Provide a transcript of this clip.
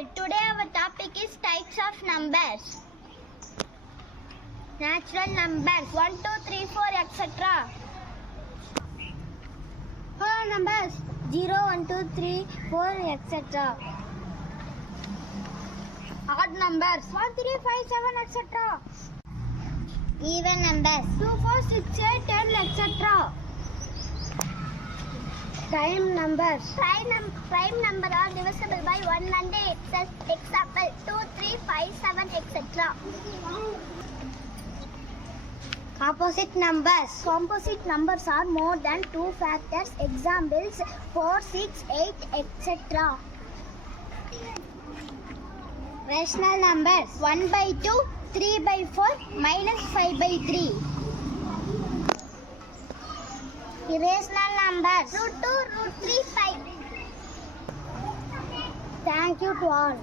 all. Today our topic is types of numbers. Natural numbers 1, 2, 3, 4, etc. Whole numbers 0, 1, 2, 3, 4, etc. Odd numbers 1, 3, 5, 7, etc. Even numbers 2, 4, 6, 8, 10, etc. Prime numbers. Prime number are divisible by 1 and 8. Example 2, 3, 5, 7, etc. Composite numbers. Composite numbers are more than 2 factors. Examples 4, 6, 8, etc. Rational numbers 1 by 2, 3 by 4, minus 5 by 3. Irrational numbers root 2, root 3, 5. Thank you to all.